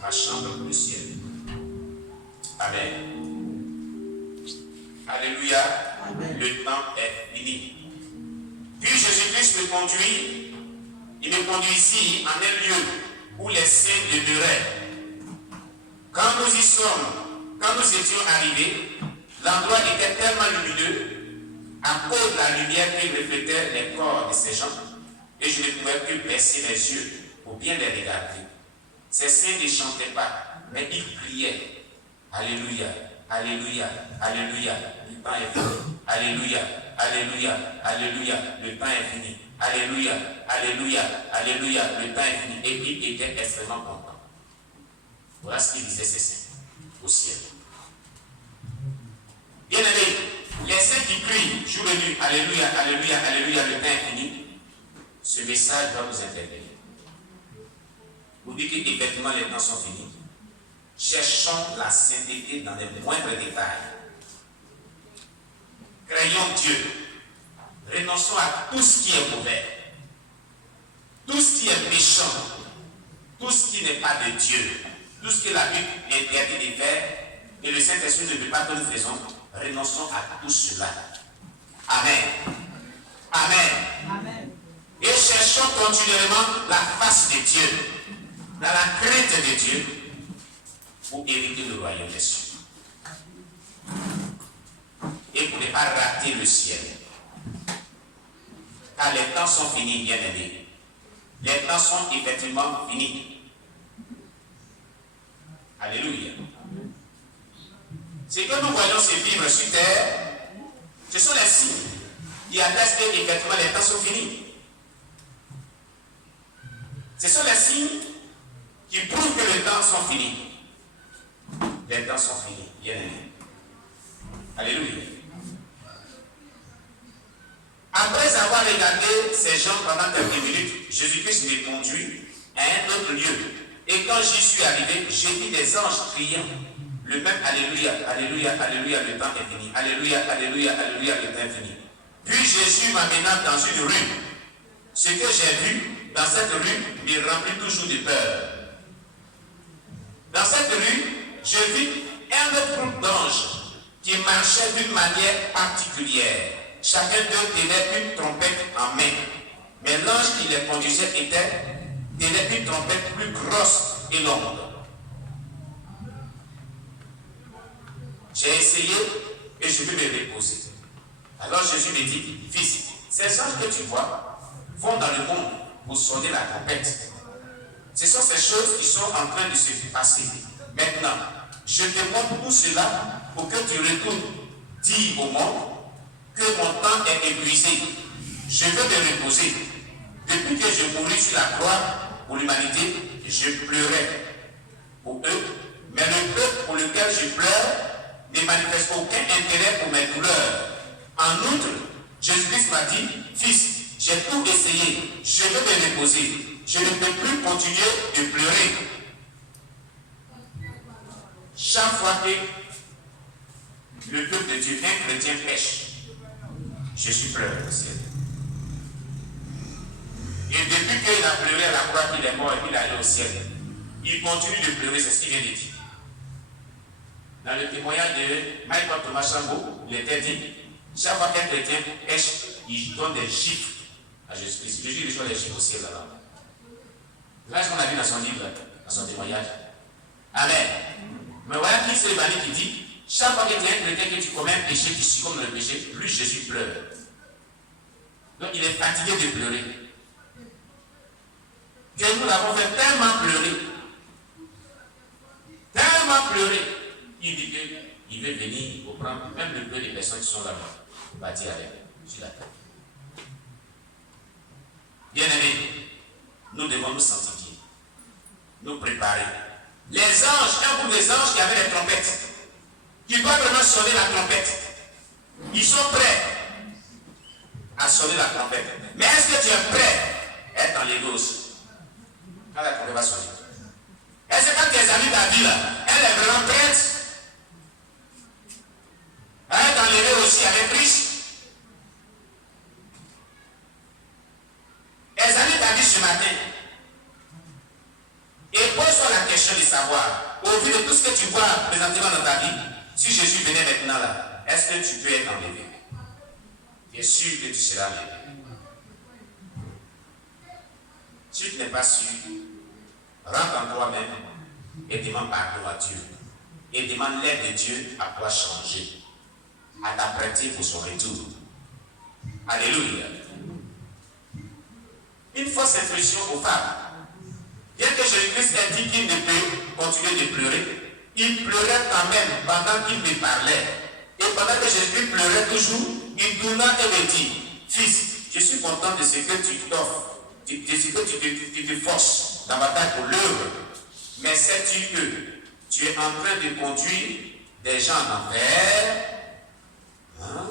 ma chambre pour le ciel. Amen. Alléluia. Amen. Le temps est fini. Puis Jésus-Christ me conduit. Il me conduit ici en un lieu où les saints demeuraient. Quand nous y sommes, quand nous étions arrivés, l'endroit était tellement lumineux à cause de la lumière qui reflétait les corps de ces gens, et je ne pouvais plus baisser les yeux pour bien les regarder. Ces saints ne chantaient pas, mais ils priaient. Alléluia, Alléluia, Alléluia, le temps est fini. Alléluia, Alléluia, Alléluia, le temps est fini. Alléluia, Alléluia, Alléluia, le temps est fini. Et ils étaient extrêmement contents. Voilà ce qu'ils disaient ces saints au ciel. Bien aimés, les saints qui crient jour et nuit, Alléluia, Alléluia, Alléluia, le temps est fini. Ce message doit vous interpeller. Vous dites qu'effectivement les temps sont finis. Cherchons la sainteté dans les moindres détails. Craignons Dieu. Renonçons à tout ce qui est mauvais, tout ce qui est méchant, tout ce qui n'est pas de Dieu, tout ce que la Bible interdit de faire et le Saint-Esprit ne veut pas que nous faisons. Renonçons à tout cela. Amen. Amen. Amen. Et cherchons continuellement la face de Dieu, dans la crainte de Dieu, pour hériter le royaume des cieux. Et pour ne pas rater le ciel. Car les temps sont finis, bien aimés. Les temps sont effectivement finis. Alléluia. Ce que nous voyons se vivre sur terre, ce sont les signes qui attestent qu'effectivement les temps sont finis. Ce sont les signes qui prouvent que les temps sont finis. Les temps sont finis, bien aimés. Alléluia. Après avoir regardé ces gens pendant quelques minutes, Jésus-Christ me conduit à un autre lieu. Et quand j'y suis arrivé, j'ai vu des anges criant le même Alléluia, Alléluia, Alléluia, le temps est fini. Alléluia, Alléluia, Alléluia, le temps est fini. Puis Jésus m'amena dans une rue. Ce que j'ai vu dans cette rue me remplit toujours de peur. Dans cette rue, j'ai vu un autre groupe d'anges qui marchaient d'une manière particulière. Chacun d'eux tenait une trompette en main. Mais l'ange qui les conduisait tenait une trompette plus grosse et longue. J'ai essayé et je vais me reposer. Alors Jésus me dit, fils, ces anges que tu vois vont dans le monde pour sonner la trompette. Ce sont ces choses qui sont en train de se passer. Maintenant, je te montre tout cela pour que tu retournes dire au monde que mon temps est épuisé. Je veux me reposer. Depuis que je mourus sur la croix pour l'humanité, je pleurais pour eux, mais le peuple pour lequel je pleure ne manifeste aucun intérêt pour mes douleurs. En outre, Jésus-Christ m'a dit, fils, j'ai tout essayé, je veux me reposer. Je ne peux plus continuer de pleurer. Chaque fois que le peuple de Dieu, un chrétien pêche, Jésus pleure au ciel. Et depuis qu'il a pleuré à la croix, qu'il est mort et qu'il est allé au ciel, il continue de pleurer, c'est ce qu'il vient de dire. Dans le témoignage de Michael Thomas Chambaud, il était dit, chaque fois qu'un chrétien pêche, il donne des gifles à Jésus-Christ. Jésus reçoit des gifles au ciel là-bas. Là, ce qu'on a vu dans son livre, dans son témoignage. Amen. Mais voilà qui c'est le banni qui dit, chaque fois que tu es un chrétien que tu commets un péché, tu succombes dans le péché, lui Jésus pleure. Donc il est fatigué de pleurer. Que nous l'avons fait tellement pleurer. Tellement pleurer. Il dit qu'il veut venir pour prendre même le peu des personnes qui sont là-bas, pour bâtir avec sur la terre. Bien-aimés, nous devons nous sanctifier, nous préparer. Les anges, un groupe des anges qui avaient les trompettes, qui doivent vraiment sonner la trompette. Ils sont prêts à sonner la trompette. Mais est-ce que tu es prêt à être enlevé aussi quand la trompette va sonner? Est-ce que quand tes amis t'habilent là, elle est vraiment prête à être enlevée aussi avec Christ? Les amis t'habillent ce matin. Et pose-toi la question de savoir, au vu de tout ce que tu vois présentement dans ta vie, si Jésus venait maintenant là, est-ce que tu peux être enlevé? Tu es sûr que tu seras enlevé. Si tu n'es pas sûr, rentre en toi-même et demande pardon à Dieu. Et demande l'aide de Dieu à pouvoir changer, à t'apprêter pour son retour. Alléluia. Une fausse instruction aux femmes. Bien que Jésus-Christ ait dit qu'il ne peut continuer de pleurer, il pleurait quand même pendant qu'il me parlait. Et pendant que Jésus pleurait toujours, il tourna et me dit, fils, je suis content de ce que tu t'offres, de ce que tu te forces dans ma bataille pour l'œuvre. Mais sais-tu que tu es en train de conduire des gens en enfer? Hein?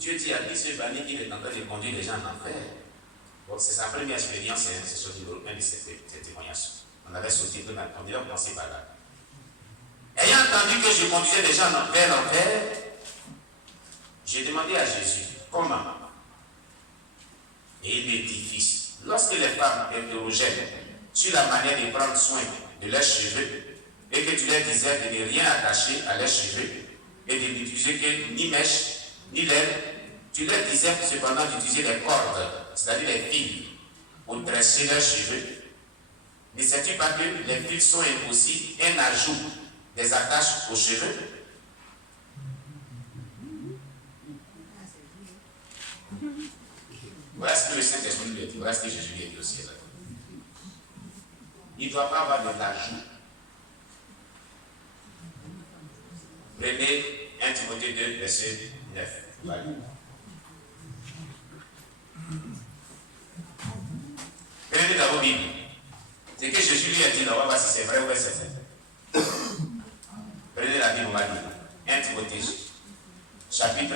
Dieu dit à qui ce banni qu'il est en train de conduire des gens en enfer. Bon, c'est sa première expérience, c'est sur un de ces témoignages. On avait sauté, on avait commencé par là. Ayant entendu que je conduisais des gens vers l'enfer, j'ai demandé à Jésus, comment? Et il me dit, fils, lorsque les femmes interrogeaient sur la manière de prendre soin de leurs cheveux, et que tu leur disais de ne rien attacher à leurs cheveux, et de n'utiliser que ni mèche, ni laine, tu leur disais cependant d'utiliser les cordes, c'est-à-dire les fils, pour dresser leurs cheveux. Ne sais-tu pas que les fils sont aussi un ajout des attaches aux cheveux? Voilà ce que le Saint-Esprit lui a dit, voilà ce que Jésus lui a dit aussi. Il ne doit pas avoir de l'ajout. Prenez 1 Timothée 2, verset 9. Voilà. Prenez dans vos Bibles. C'est que Jésus lui a dit, on va voir si c'est vrai ou pas c'est vrai. Prenez la Bible, on va lire. 1 Timothée, chapitre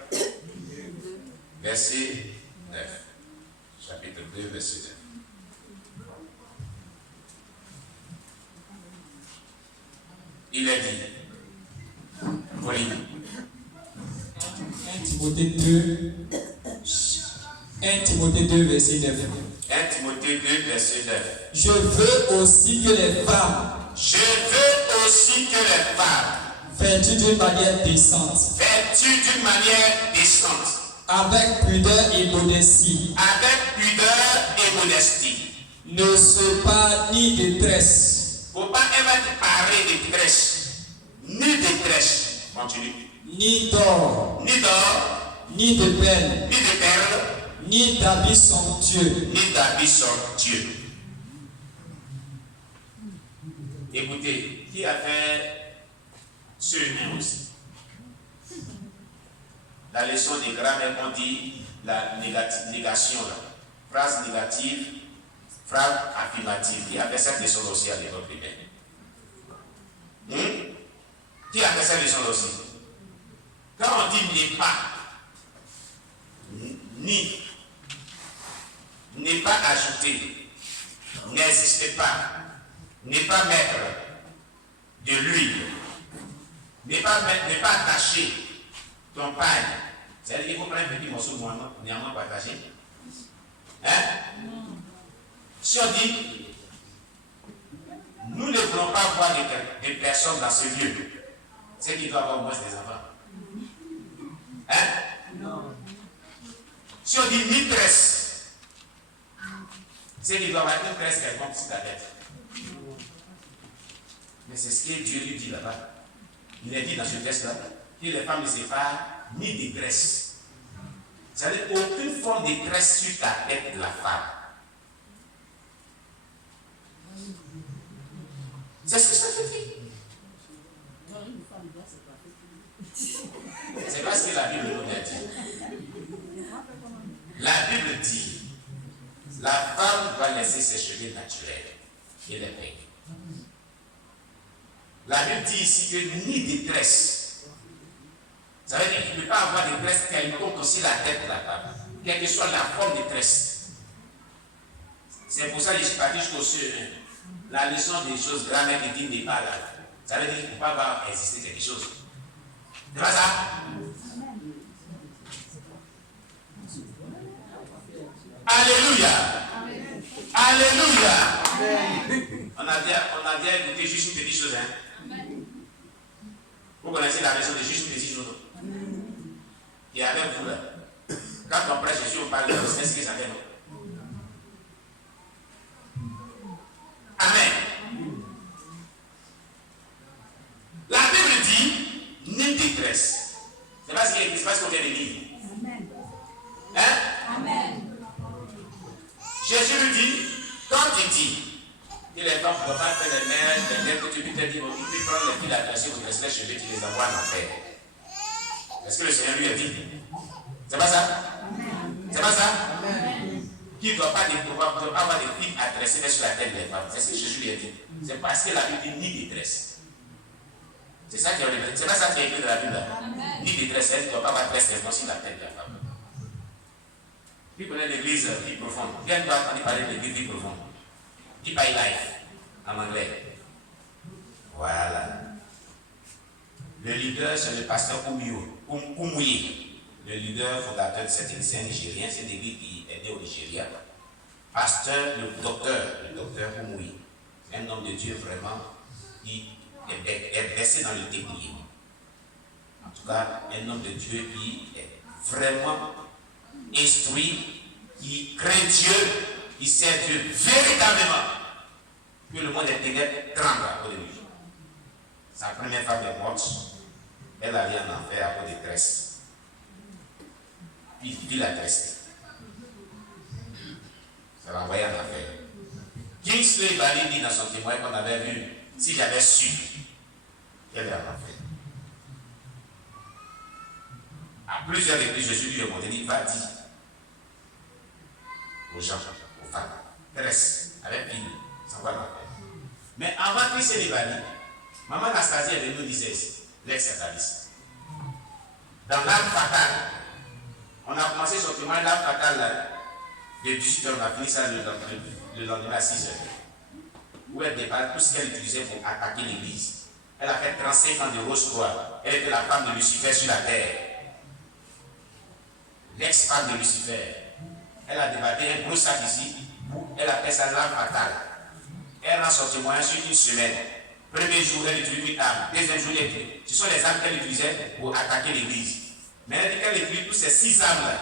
2, verset 9. Chapitre 2, verset 9. Il a dit, oui. 1 Timothée 2, verset 9. 1 Timothée 2, verset 9. Je veux aussi que les femmes vêtues d'une manière décente, avec pudeur et modestie, ne se parent ni de tresse. Faut pas être paré de tresse, ni de tresse. Continue. Ni d'or, ni de perles, ni d'habits somptueux. Écoutez, qui a fait ce lien aussi? La leçon de grammaire, on dit la négation, là. Phrase négative, phrase affirmative. Qui a fait cette leçon aussi à l'époque primaire? Qui a fait cette leçon aussi? Quand on dit n'est pas, ni, n'est pas ajouté, n'existe pas, n'est pas mettre de l'huile, n'est pas attacher ton pain. C'est-à-dire qu'il faut prendre un petit morceau de néanmoins pour attacher. Hein? Si on dit, nous ne voulons pas voir des personnes dans ce lieu, c'est qu'il doit avoir au moins des enfants. Hein? Non. Si on dit maîtresse, c'est qu'il doit avoir une tresse quelconque sur ta tête. Mais c'est ce que Dieu lui dit là-bas. Il a dit dans ce texte-là que les femmes ne séparent ni de tresse. C'est-à-dire aucune forme de tresse sur ta tête de la femme. C'est ce que ça veut dire. C'est pas ce que la Bible nous a dit. La Bible dit, la femme doit laisser ses cheveux naturels et les peigner. La Bible dit ici que ni de tresse. Ça veut dire qu'il ne peut pas avoir de tresse quelconque aussi la tête de la femme, quelle que soit la forme de tresse. C'est pour ça que je suis parti jusqu'au sujet. La leçon des choses grammaires qui dit n'est pas là. Ça veut dire qu'il ne peut pas avoir existé quelque chose. C'est pas ça? Alléluia. Alléluia. On a bien écouté juste une petite chose. Hein? Vous connaissez la version de juste une petite chose. Et avec vous là, quand on prêche Jésus, on parle de ce que ça fait. Amen. La Bible dit, n'aie détresse. C'est pas ce qu'on vient de lire. Hein? Amen. Jésus lui dit, quand il dit, que les femmes ne doivent pas faire des mères, des mères, que tu peux te dire, tu peux prendre les filles d'attacher, vous laissez les cheveux, tu les envoies en enfer. Est-ce que le Seigneur lui a dit? C'est pas ça? C'est pas ça? Qui ne doit pas avoir des filles adressées sur la tête des femmes. C'est ce que Jésus lui a dit. C'est parce que la Bible dit ni détresse. C'est ça qui est écrit. C'est pas ça qui est écrit dans la Bible. Ni détresse, elle ne doit pas avoir tresse sur la tête de la femme. Qui connaît l'église vie profonde? Qui doit entendre parler de l'église vie profonde? Deep by life, en anglais. Voilà. Le leader, c'est le pasteur Koumouye. Le leader fondateur de cette église, c'est un Nigérien. C'est une église qui est née au Nigeria. Pasteur, le docteur Koumouye. C'est un homme de Dieu vraiment qui est versé dans le technique. En tout cas, un homme de Dieu qui est vraiment instruit, qui craint Dieu, qui sert Dieu véritablement. Que le monde des ténèbres tremble à cause de lui. Sa première femme est morte. Elle allait en enfer à cause de tresse. Puis il la tresse. Ça l'a envoyé en enfer. Kingsley Bali dit dans son témoin qu'on avait vu, si j'avais su qu'elle est en enfer. À plusieurs reprises, Jésus lui a montré, il va dire aux gens, aux femmes, tresse, avec pile, ça va l'enfer. Mais avant que c'est les Bali, maman Anastasie est venue nous dire ici, l'ex-sataniste. Dans l'âme fatale, on a commencé son témoin, l'âme fatale, là, de 18h, on a fini ça le lendemain à 6h. Où elle déballe tout ce qu'elle utilisait pour attaquer l'église. Elle a fait 35 ans de rose-croix. Elle était la femme de Lucifer sur la terre. L'ex-femme de Lucifer. Elle a débattu un gros sac ici, elle appelle ça l'âme fatale. Elle rend son témoin sur une semaine. Premier jour, elle utilise une arme. Deuxième jour, ce sont les armes qu'elle utilisait pour attaquer l'église. Mais elle dit qu'elle utilise toutes ces 6 armes-là.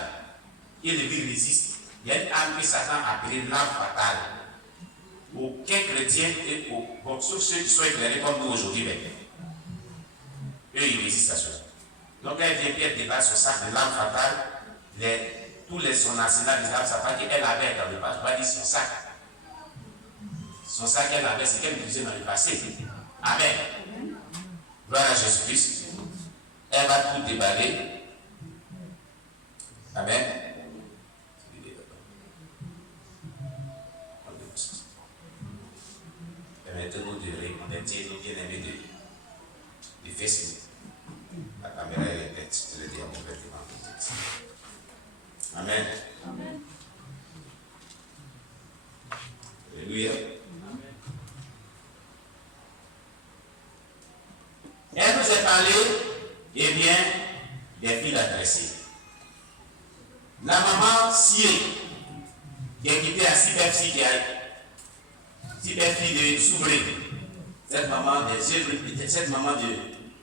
Et l'église résiste. Il y a une arme que Satan a appelée l'arme fatale. Aucun chrétien, sauf ceux qui sont éclairés comme nous aujourd'hui, eux, ils résistent à ça. Donc elle vient et elle débat son sac de l'arme fatale, son arsenal des armes fatales qu'elle avait dans le passé. On va dire son sac. Son sac qu'elle avait, c'est qu'elle utilisait dans le passé. Amen. Gloire à Jésus-Christ. Elle va tout déballer. Amen. Permettez-nous de reconnaître nos bien-aimés de Facebook. La caméra est nette, je le dis à mon complètement. Amen. Amen. Alléluia. Elle nous a parlé, eh bien, des filles adressées. La maman Sié, qui a quitté à Cyberfille, de Soubré, cette maman de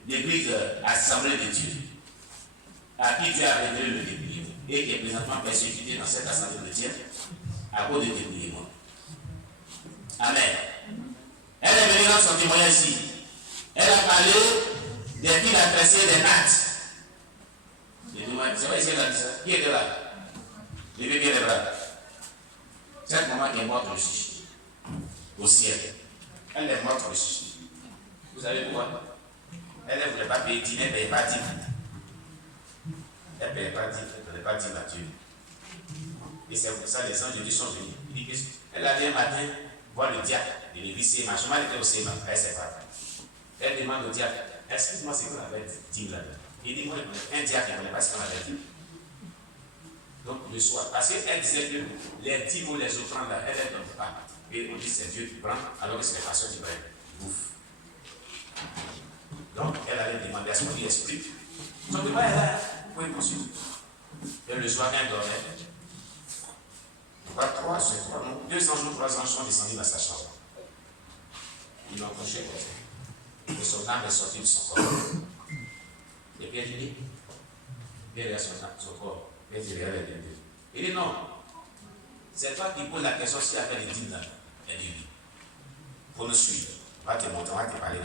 l'église Assemblée de Dieu, à qui Dieu a révélé le débrouillement et qui est présentement persécuté dans cette assemblée de Dieu à cause du débrouillement. Amen. Elle est venue dans son témoignage ici. Elle a parlé des filles adressées des nattes. C'est vrai, c'est là, qui était là? Levez bien les bras. Cette maman qui est morte au ciel. Elle est morte ressuscitée. Vous savez pourquoi? Elle ne voulait pas payer dîner, elle ne payait pas dîner. Elle ne payait pas dîner, elle ne donnait pas dîner à Dieu. Et c'est pour ça que les anges de Dieu sont venus. Il dit qu'elle allait un matin voir le diacre de l'église Séma. Je m'en étais au Séma, elle ne sait pas. Elle demande au diacre, excuse-moi, c'est qu'on avait dîme là-dedans. Il dit, moi, un diacre ne connaît pas ce qu'on avait dit. Donc le soir, parce qu'elle disait que les dîmes ou les offrandes, elle ne donne pas. Et on dit c'est Dieu qui prend, alors que c'est les pasteurs qui prennent. Bouffe. Donc elle allait demander à ce qu'on lui explique. Son débat est là pour une consulte. Et le soir, elle dormait. 200 jours, 3 ans, sont descendus dans sa chambre. Ils l'ont couché comme ça. Et son âme est sortie de son corps. Et puis il dit, il son corps. Il dit non. C'est toi qui poses la question si elle fait les dîmes là. Elle dit oui. Pour nous suivre. On va te montrer, on va te parler.